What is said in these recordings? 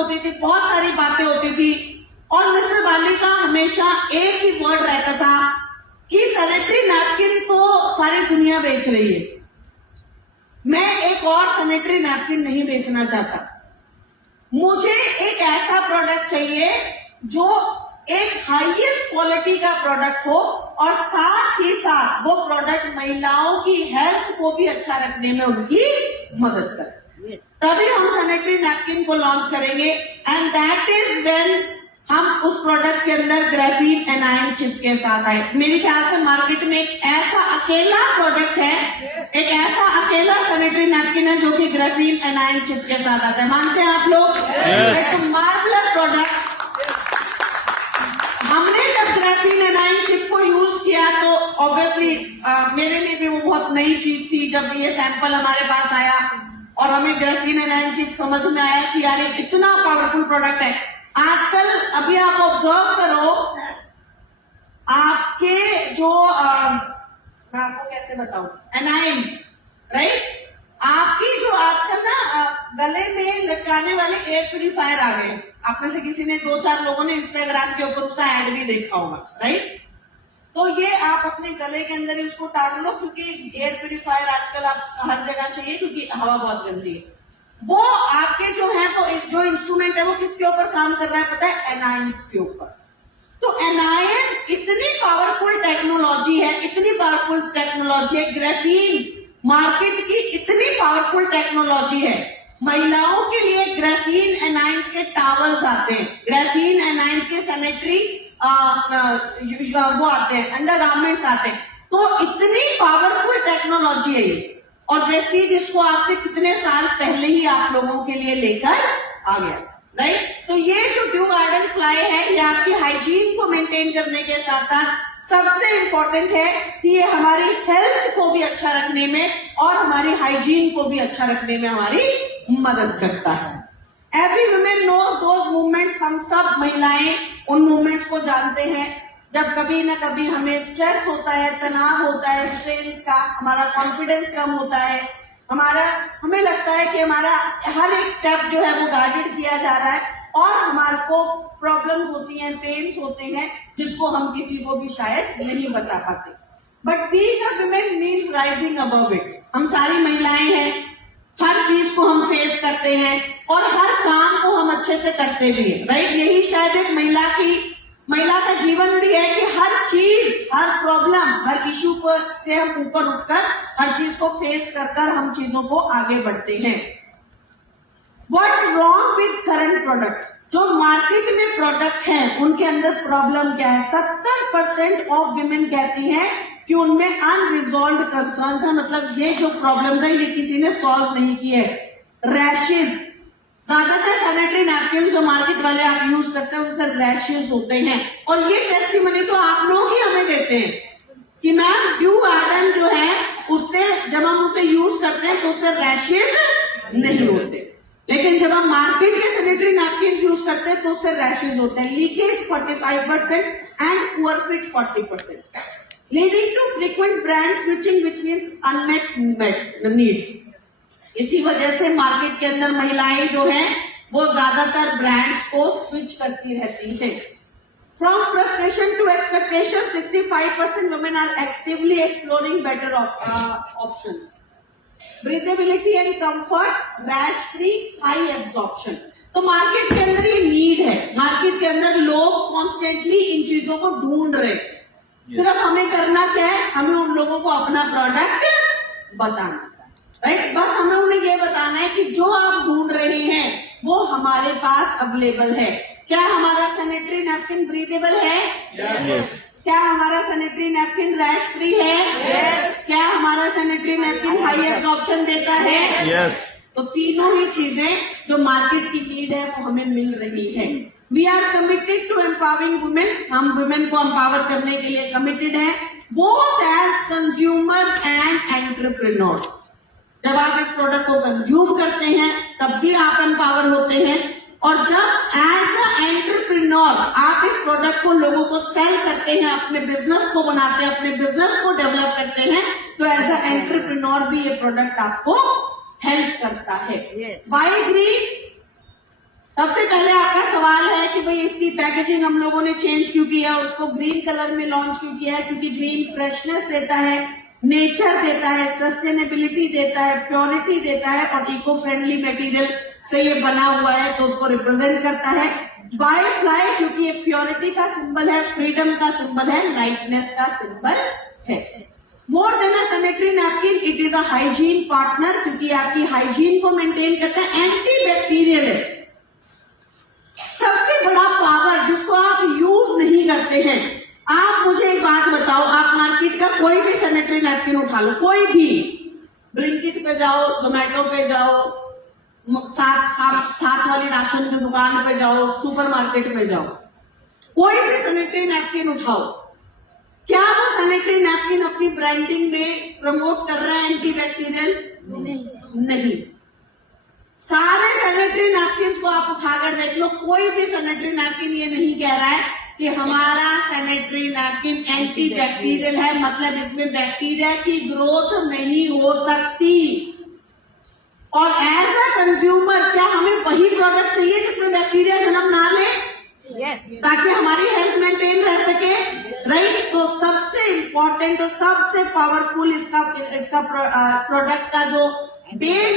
होती थी, बहुत सारी बातें होती थी, और मिस्टर बाली का हमेशा एक ही वर्ड रहता था कि सैनिटरी नैपकिन तो सारी दुनिया बेच रही है, मैं एक और सैनिटरी नैपकिन नहीं बेचना चाहता, मुझे एक ऐसा प्रोडक्ट चाहिए जो एक हाईएस्ट क्वालिटी का प्रोडक्ट हो और साथ ही साथ वो प्रोडक्ट महिलाओं की हेल्थ को भी अच्छा रखने में उनकी मदद करे। तभी हम सैनिटरी नैपकिन को लॉन्च करेंगे, एंड दैट इज व्हेन हम उस प्रोडक्ट के अंदर ग्राफीन एनायन चिप के साथ आए। मेरे ख्याल से मार्केट में एक ऐसा अकेला प्रोडक्ट है, एक ऐसा अकेला सैनिटरी नैपकिन है जो कि ग्राफीन एनायन चिप के साथ आता है। मानते हैं आप लोग? It's marvellous product. हमने जब ग्राफीन एनायन चिप को यूज किया तो ऑब्वियसली मेरे लिए भी वो बहुत नई चीज थी। जब ये सैंपल हमारे पास आया और हमें ग्राफीन एनायन चिप समझ में आया कि यार ये इतना पावरफुल प्रोडक्ट है। आजकल अभी आप ऑब्जर्व करो, आपके जो मैं आपको कैसे बताऊं, एनायंस, राइट, आपकी जो आजकल ना गले में लटकाने वाले एयर प्यूरिफायर आ गए। आप में से किसी ने 2-4 लोगों ने इंस्टाग्राम के ऊपर उसका एड भी देखा होगा, राइट। तो ये आप अपने गले के अंदर ही उसको टांग लो, क्योंकि एयर प्यूरिफायर आजकल आप हर जगह चाहिए क्योंकि हवा बहुत गंदी है। वो आपके जो है वो जो इंस्ट्रूमेंट है वो किसके ऊपर काम कर रहा है पता है? एनायंस के ऊपर। तो एनायन इतनी पावरफुल टेक्नोलॉजी है, इतनी पावरफुल टेक्नोलॉजी है, ग्राफीन मार्केट की इतनी पावरफुल टेक्नोलॉजी है। महिलाओं के लिए ग्राफीन एनायंस के टॉवल्स आते हैं, ग्राफीन एनायंस के सैनिटरी वो आते हैं, अंडरगारमेंट्स आते हैं। तो इतनी पावरफुल टेक्नोलॉजी है ये, और प्रेस्टीज इसको आज से कितने साल पहले ही आप लोगों के लिए लेकर आ गया, राइट। तो ये जो ड्यू गार्डन फ्लाई है, ये आपकी हाइजीन को मेंटेन करने के साथ साथ सबसे इंपॉर्टेंट है कि ये हमारी हेल्थ को भी अच्छा रखने में और हमारी हाइजीन को भी अच्छा रखने में हमारी मदद करता है। Every women knows those movements, हम सब महिलाएं उन मूवमेंट्स को जानते हैं जब कभी ना कभी हमें स्ट्रेस होता है, तनाव होता है, स्ट्रेस का, हमारा कॉन्फिडेंस कम होता है, हमें लगता है कि हमारा हर एक स्टेप जो है वो गाइडेड किया जा रहा है, और हमारे को प्रॉब्लम्स होती हैं, पेन्स होते हैं जिसको हम किसी को भी शायद नहीं बता पाते। But being a women means rising above it. हम सारी महिलाएं हैं, हर चीज को हम फेस करते हैं और हर काम को हम अच्छे से करते भी हैं, राइट। यही शायद एक महिला का जीवन भी है कि हर चीज, हर प्रॉब्लम, हर इश्यू को से हम ऊपर उठकर हर चीज को फेस कर हम चीजों को आगे बढ़ते हैं। What's wrong with current products? जो मार्केट में प्रोडक्ट हैं उनके अंदर प्रॉब्लम क्या है? 70% ऑफ विमेन कहती हैं कि उनमें अनरिजॉल्व्ड कंसर्न्स है, मतलब ये जो प्रॉब्लम्स है ये किसी ने सॉल्व नहीं की है। रैशेज, ज्यादातर सैनिटरी नैपकिन जो मार्केट वाले आप यूज करते हैं उनसे रैशेज होते हैं, और ये टेस्टिमनी तो आप लोग ही हमें देते हैं कि मैम ड्यू गार्डन जो है उससे जब हम उसे यूज करते हैं तो उससे रैशेज नहीं होते, लेकिन जब हम मार्केट के सैनिटरी नैपकिन यूज करते हैं तो उससे रैशेज होते हैं। Leakage 45% and poor fit 40%, leading to frequent brand switching which means unmet needs. इसी वजह से मार्केट के अंदर महिलाएं जो हैं वो ज्यादातर ब्रांड्स को स्विच करती रहती हैं। From frustration to expectation 65% women are actively exploring better options. Breathability and comfort, rash free, high absorption. तो मार्केट के अंदर ये नीड है, मार्केट के अंदर लोग कॉन्स्टेंटली इन चीजों को ढूंढ रहे हैं। सिर्फ हमें करना क्या है? हमें उन लोगों को अपना प्रोडक्ट बताना, राइट। बस हमें उन्हें ये बताना है कि जो आप ढूंढ रहे हैं वो हमारे पास अवेलेबल है। क्या हमारा सैनिटरी नैपकिन ब्रीदेबल है? Yes. क्या हमारा सैनिटरी नैपकिन रैश फ्री है? Yes. क्या हमारा सैनिटरी नैपकिन हाई एब्जॉर्प्शन देता है? Yes. तो तीनों ही चीजें जो मार्केट की नीड है वो हमें मिल रही है। We are committed to empowering women, हम वुमेन को एम्पावर करने के लिए कमिटेड हैं, both as consumer and entrepreneurs. जब आप इस प्रोडक्ट को कंज्यूम करते हैं तब भी आप एम्पावर होते हैं, और जब एज अ एंटरप्रेन्योर आप इस प्रोडक्ट को लोगों को सेल करते हैं, अपने बिजनेस को बनाते हैं, अपने बिजनेस को डेवलप करते हैं, तो एज अ एंटरप्रेन्योर भी ये प्रोडक्ट आपको हेल्प करता है। बाय ग्रीन सबसे पहले आपका सवाल है कि भाई इसकी पैकेजिंग हम लोगों ने चेंज क्यों किया, उसको ग्रीन कलर में लॉन्च क्यों किया है? क्योंकि ग्रीन फ्रेशनेस देता है, नेचर देता है, सस्टेनेबिलिटी देता है, प्योरिटी देता है और इको फ्रेंडली मटेरियल से ये बना हुआ है, तो उसको रिप्रेजेंट करता है। बाय फ्लाई क्योंकि ये प्योरिटी का सिंबल है, फ्रीडम का सिंबल है, लाइटनेस का सिंबल है। More than a sanitary napkin, it is a hygiene partner क्योंकि आपकी हाइजीन को मेंटेन करता है, एंटी बैक्टीरियल है। सबसे बड़ा पावर जिसको आप यूज नहीं करते हैं, आप मुझे एक बात बताओ, आप मार्केट का कोई भी सैनिटरी नैपकिन उठा लो, कोई भी, ब्लिंकिट पे जाओ, जोमेटो पे जाओ, साथ वाली राशन की दुकान पे जाओ, सुपरमार्केट में जाओ, कोई भी सैनिटरी नैपकिन उठाओ, क्या वो सैनिटरी नैपकिन अपनी ब्रांडिंग में प्रमोट कर रहा है एंटी बैक्टीरियल? नहीं। सारे सैनिटरी नैपकिन को आप उठाकर देख लो, कोई भी सैनिटरी नैपकिन ये नहीं कह रहा है कि हमारा सैनिटरी नैपकिन एंटी बैक्टीरियल है, मतलब इसमें बैक्टीरिया की ग्रोथ नहीं हो सकती। और एज अ कंज्यूमर क्या हमें वही प्रोडक्ट चाहिए जिसमें बैक्टीरिया जन्म ना ले? ताकि हमारी हेल्थ मेंटेन रह सके, राइट? तो सबसे इम्पोर्टेंट और सबसे पावरफुल इसका प्रोडक्ट का जो मेन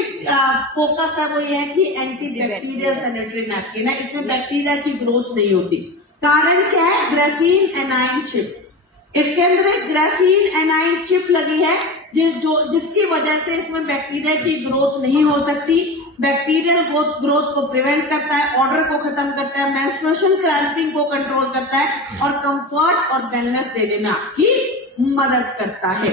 फोकस है वो ये है कि एंटी बैक्टीरियल सैनिटरी नैपकिन है, इसमें बैक्टीरिया की ग्रोथ नहीं होती। कारण क्या है? Graphene A9 chip. इसके अंदर एक ग्राफीन एनाइन चिप लगी है जिसकी वजह से इसमें बैक्टीरिया की ग्रोथ नहीं हो सकती। बैक्टीरियल ग्रोथ को प्रिवेंट करता है, ऑर्डर को खत्म करता है, मेंस्ट्रुएशन क्रैम्पिंग को कंट्रोल करता है और कंफर्ट और वेलनेस देने में आपकी मदद करता है।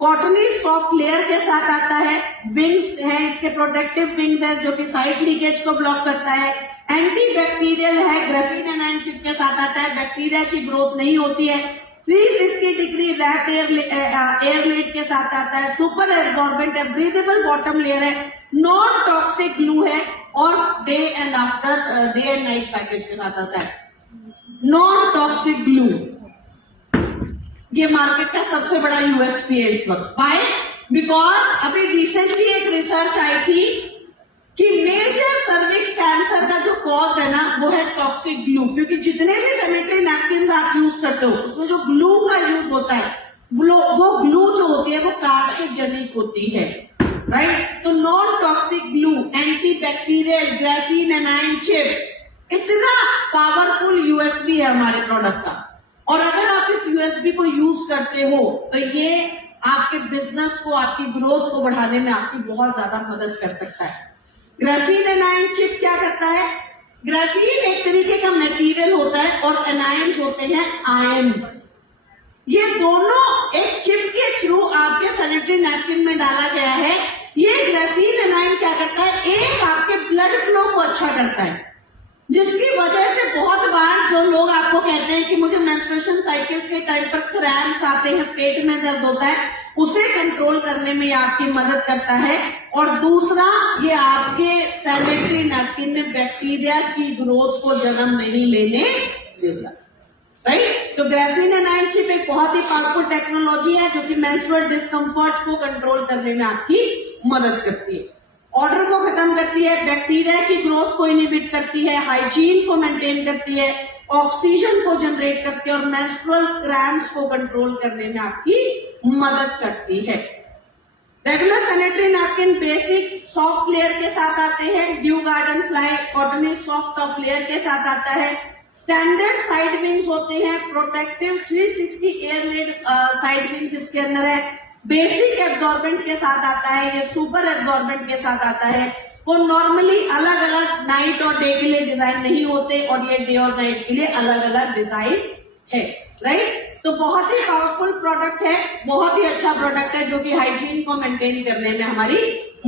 कॉटनी सॉफ्ट लेयर के साथ आता है, विंग्स है, इसके प्रोटेक्टिव विंग्स है जो कि साइड लीकेज को ब्लॉक करता है, एंटी बैक्टीरियल है, ग्राफीन एनाइन चिप के साथ आता है, बैक्टीरिया की ग्रोथ नहीं होती है, 360 डिग्री रैप एयरलेट के साथ आता है, सुपर एब्जॉर्बेंट है, ब्रीदेबल बॉटम लेयर है, नॉन टॉक्सिक ग्लू है और डे एंड नाइट पैकेज के साथ आता है। नॉन टॉक्सिक ग्लू ये मार्केट का सबसे बड़ा यूएसपी है इस वक्त। बाय बिकॉज अभी रिसेंटली एक रिसर्च आई थी कि मेजर सर्विक्स कैंसर का जो कॉज है ना वो है टॉक्सिक ग्लू, क्योंकि जितने भी सैनिटरी नैपकिन आप यूज करते हो उसमें जो ग्लू का यूज होता है वो ग्लू जो होती है वो कार्सिनोजेनिक होती है, राइट? तो non toxic glue, anti bacterial, graphene A9 chip, इतना पावरफुल यूएसपी है हमारे प्रोडक्ट का। और अगर आप इस यूएसपी को यूज करते हो तो ये आपके बिजनेस को, आपकी ग्रोथ को बढ़ाने में आपकी बहुत ज्यादा मदद कर सकता है। ग्राफीन एनाइन चिप क्या करता है? ग्राफीन एक तरीके का मटेरियल होता है और एनाइंस होते हैं आयंस। ये दोनों एक चिप के थ्रू आपके सैनिटरी नैपकिन में डाला गया है। ये ग्राफीन एनाइन क्या करता है? एक आपके ब्लड फ्लो को अच्छा करता है, जिसकी वजह से बहुत बार जो लोग आपको कहते हैं कि मुझे मेंस्ट्रुएशन साइकिल्स के टाइम पर क्रैम्प्स आते हैं, पेट में दर्द होता है, उसे कंट्रोल करने में आपकी मदद करता है। और दूसरा, ये आपके सैनिटरी नैपकिन में बैक्टीरिया की ग्रोथ को जन्म नहीं लेने देता, राइट? तो ग्राफीन एनाइन चिप एक बहुत ही पावरफुल टेक्नोलॉजी है जो कि मेंस्ट्रुअल डिस्कम्फर्ट को कंट्रोल करने में आपकी मदद करती है, ऑर्डर को खत्म करती है, बैक्टीरिया की ग्रोथ को इनहिबिट करती है, हाइजीन को मेंटेन करती है, ऑक्सीजन को जनरेट करती है और मेंस्ट्रुअल क्रैम्प्स को कंट्रोल करने में आपकी मदद करती है। Regular sanitary napkin basic soft layer के साथ आते हैं, due garden fly cottony soft top layer के साथ आता है, स्टैंडर्ड साइड विंग्स होते हैं, प्रोटेक्टिव 360 एयरलेड साइड विंग्स इसके अंदर है, बेसिक एब्जॉर्बेंट के साथ आता है, ये सुपर एब्जॉर्बेंट के साथ आता है। वो नॉर्मली अलग अलग नाइट और डे के लिए डिजाइन नहीं होते और ये डे और नाइट के लिए अलग अलग डिजाइन है, राइट? तो बहुत ही पावरफुल प्रोडक्ट है, बहुत ही अच्छा प्रोडक्ट है जो कि हाइजीन को मेंटेन करने में हमारी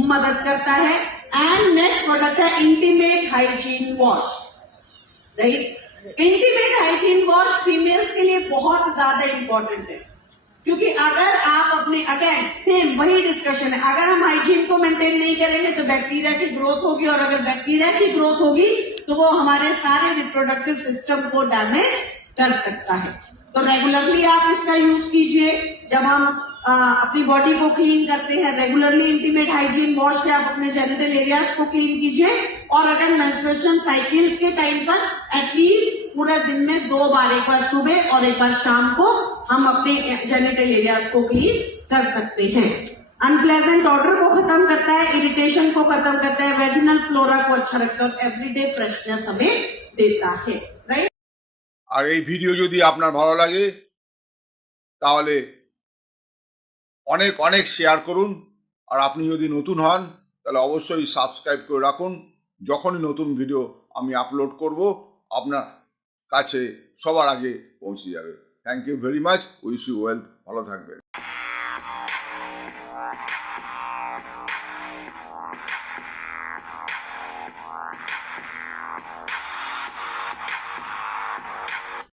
मदद करता है। एंड नेक्स्ट प्रोडक्ट है intimate hygiene wash, right? Intimate hygiene wash females के लिए बहुत ज्यादा इंपॉर्टेंट है, क्योंकि अगर आप अपने, अगेन सेम वही डिस्कशन है, अगर हम हाइजीन को मेंटेन नहीं करेंगे तो बैक्टीरिया की ग्रोथ होगी और अगर बैक्टीरिया की ग्रोथ होगी तो वो हमारे सारे रिप्रोडक्टिव सिस्टम को डैमेज कर सकता है। तो रेगुलरली आप इसका यूज कीजिए। जब हम अपनी बॉडी को क्लीन करते हैं, रेगुलरली इंटीमेट हाइजीन वॉश से आप अपने जेनिटल एरियाज को क्लीन कीजिए। और अगर मेंस्ट्रुएशन साइकिल्स के टाइम पर एटलीस्ट पूरा दिन में 2 बार, एक बार सुबह और एक बार शाम को हम अपने जेनिटल एरियाज को क्लीन कर सकते हैं। अनप्लेजेंट ऑडर को खत्म करता है, इरिटेशन को खत्म करता है, वेजिनल फ्लोरा को अच्छा रखता है और एवरीडे फ्रेशनेस हमें देता है, राइट। আর এই ভিডিও যদি আপনার ভালো লাগে তাহলে অনেক অনেক শেয়ার করুন। আর আপনি যদি নতুন হন তাহলে অবশ্যই সাবস্ক্রাইব করে রাখুন। যখনই নতুন ভিডিও আমি আপলোড করব আপনার কাছে সবার আগে পৌঁছে যাবে। Thank you very much. Wish you wealth. ভালো থাকবেন।